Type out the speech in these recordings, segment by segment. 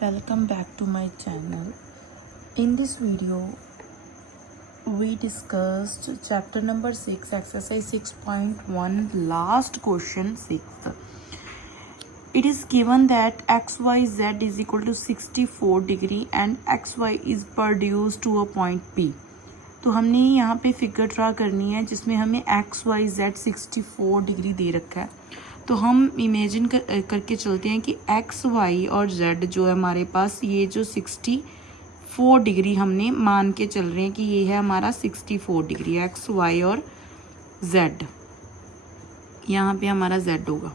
Welcome back to my channel. In this video we discussed chapter number 6 exercise 6.1 last question 6th. It is given that xyz is equal to 64 degree and xy is produced to a point P. तो हमने यहाँ पे figure draw करनी है जिसमें हमें x Y Z 64 degree दे रखा है। तो हम इमेजिन करके चलते हैं कि एक्स वाई और जेड जो है हमारे पास, ये जो 64 डिग्री हमने मान के चल रहे हैं कि ये है हमारा 64 डिग्री एक्स वाई और जेड, यहाँ पे हमारा जेड होगा,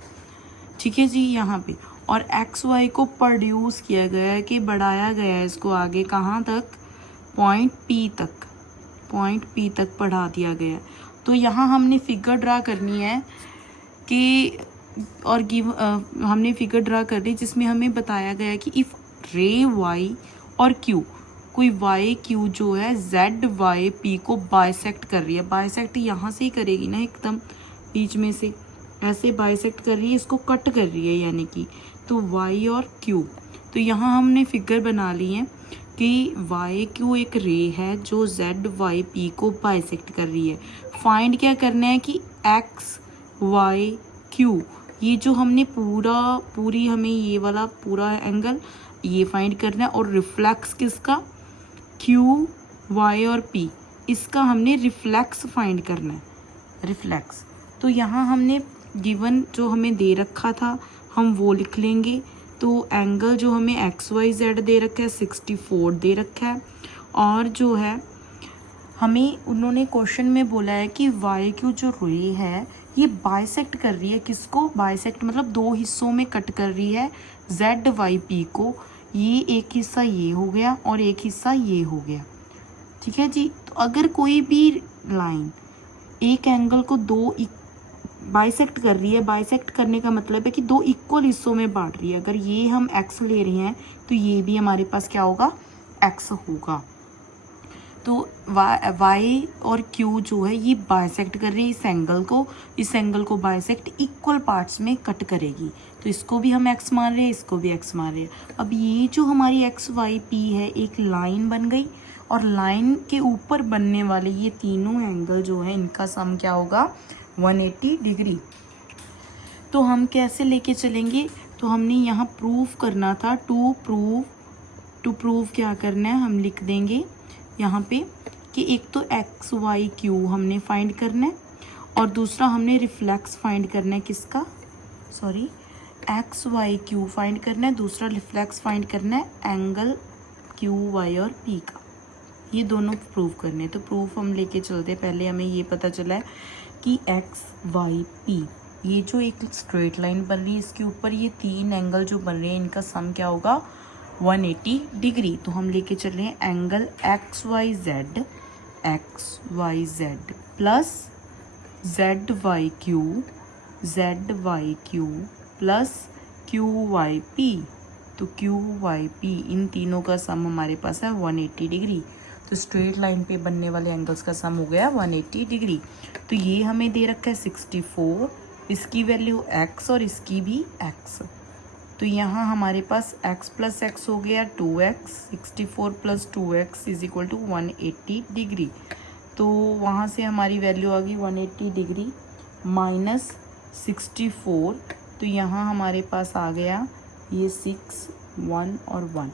ठीक है जी यहाँ पे। और एक्स वाई को प्रोड्यूस किया गया है कि बढ़ाया गया है इसको आगे कहाँ तक, पॉइंट पी तक बढ़ा दिया गया है। तो यहाँ हमने फिगर ड्रा करनी है कि हमने फिगर ड्रा कर ली जिसमें हमें बताया गया है कि इफ़ रे वाई और क्यू, कोई वाई क्यू जो है जेड वाई पी को बाइसेक्ट कर रही है। बाइसेक्ट यहाँ से ही करेगी ना, एकदम बीच में से ऐसे बाइसेक्ट कर रही है, इसको कट कर रही है यानी कि, तो वाई और क्यू। तो यहाँ हमने फिगर बना ली है कि वाई क्यू एक रे है जो जेड वाई पी को बाइसेक्ट कर रही है। फाइंड क्या करना है कि एक्स वाई क्यू, ये जो हमने पूरी हमें ये वाला पूरा एंगल ये फाइंड करना है, और रिफ्लेक्स किसका, क्यू वाई और पी, इसका हमने रिफ्लेक्स फाइंड करना है, रिफ्लेक्स। तो यहाँ हमने गिवन जो हमें दे रखा था हम वो लिख लेंगे। तो एंगल जो हमें एक्स वाई जेड दे रखा है 64 दे रखा है, और जो है हमें उन्होंने क्वेश्चन में बोला है कि वाई क्यू जो रे है ये बाइसेक्ट कर रही है, किसको बाइसेक्ट मतलब दो हिस्सों में कट कर रही है जेड वाई पी को। ये एक हिस्सा ये हो गया और एक हिस्सा ये हो गया, ठीक है जी। तो अगर कोई भी लाइन एक एंगल को दो बाइसेक्ट कर रही है, बाइसेक्ट करने का मतलब है कि दो इक्वल हिस्सों में बांट रही है। अगर ये हम एक्स ले रहे हैं तो ये भी हमारे पास क्या होगा, एक्स होगा। तो वाई और क्यू जो है ये बाइसेक्ट कर रही है इस एंगल को बाइसेक्ट इक्वल पार्ट्स में कट करेगी। तो इसको भी हम एक्स मान रहे हैं, इसको भी एक्स मान रहे हैं। अब ये जो हमारी एक्स वाई पी है एक लाइन बन गई, और लाइन के ऊपर बनने वाले ये तीनों एंगल जो है इनका सम क्या होगा, 180 डिग्री। तो हम कैसे लेके चलेंगे, तो हमने यहाँ प्रूव करना था, टू प्रूव क्या करना है, हम लिख देंगे यहाँ पे कि एक तो एक्स वाई क्यू हमने फाइंड करना है, और दूसरा हमने रिफ्लेक्स फाइंड करना है किसका, sorry X Y Q find करना है, दूसरा रिफ्लेक्स फाइंड करना है एंगल क्यू वाई और पी का। ये दोनों प्रूव करने, तो प्रूफ हम लेके चलते। पहले हमें ये पता चला है कि एक्स वाई पी ये जो एक स्ट्रेट लाइन बन रही है इसके ऊपर ये तीन एंगल जो बन रहे हैं इनका सम क्या होगा, 180 डिग्री। तो हम लेके चल रहे हैं angle X Y Z plus Z Y Q plus Q Y P. तो क्यू वाई पी इन तीनों का सम हमारे पास है 180 डिग्री। तो स्ट्रेट लाइन पे बनने वाले एंगल्स का सम हो गया 180 डिग्री। तो ये हमें दे रखा है 64, इसकी वैल्यू x और इसकी भी x। तो यहाँ हमारे पास x प्लस एक्स हो गया 2x, 64 plus 2x is equal to 180 degree. तो वहाँ से हमारी वैल्यू आ गई 180 डिग्री माइनस 64। तो यहाँ हमारे पास आ गया ये 6, 1 और 1।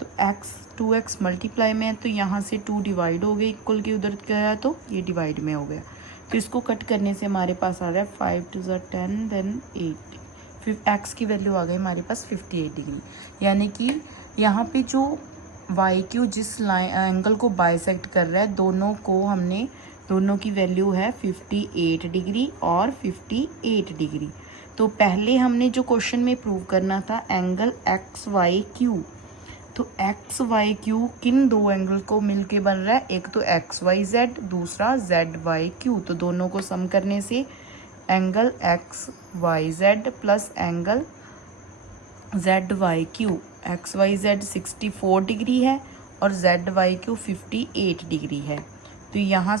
तो x 2x मल्टीप्लाई में है तो यहाँ से 2 डिवाइड हो गए, इक्वल के उधर गया तो ये डिवाइड में हो गया। तो इसको कट करने से हमारे पास आ रहा है 5 to 10 देन 8। फिर x की वैल्यू आ गई हमारे पास 58 डिग्री। यानी कि यहाँ पे जो वाई क्यू जिस एंगल को बाइसेक्ट कर रहा है दोनों की वैल्यू है 58 डिग्री और 58 डिग्री। तो पहले हमने जो क्वेश्चन में प्रूव करना था एंगल एक्स वाई क्यू, तो एक्स वाई क्यू किन दो एंगल को मिलके बन रहा है, एक तो एक्स वाई जेड, दूसरा जेड वाई क्यू। तो दोनों को सम करने से angle X Y Z plus angle Z Y Q, X Y Z 64 degree है और जेड वाई क्यू 58 डिग्री है। तो यहाँ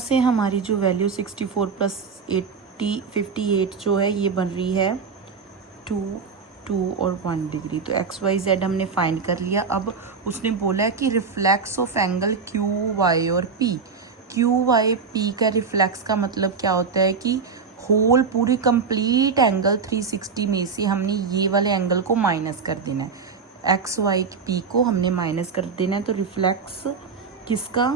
से हमारी जो वैल्यू 64 प्लस 58 जो है ये बन रही है 2 और 1 डिग्री। तो एक्स वाई जेड हमने फाइंड कर लिया। अब उसने बोला है कि reflex of angle Q Y और पी। क्यू वाई पी का रिफ्लेक्स का मतलब क्या होता है कि होल पूरी कंप्लीट एंगल 360 में से हमने ये वाले एंगल को माइनस कर देना है, एक्स वाई पी को हमने माइनस कर देना है। तो रिफ्लेक्स किसका,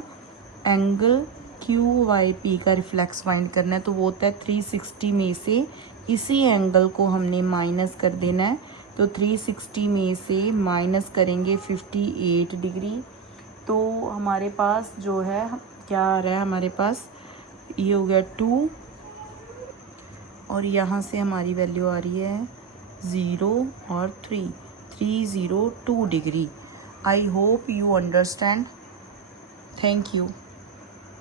एंगल क्यू वाई पी का रिफ्लेक्स फाइंड करना है। तो वो होता है 360 में से इसी एंगल को हमने माइनस कर देना है। तो 360 में से माइनस करेंगे 58 डिग्री। तो हमारे पास जो है क्या आ रहा है, हमारे पास ये हो गया 2 और यहाँ से हमारी वैल्यू आ रही है 0 और 302 degree. I hope you understand. Thank you.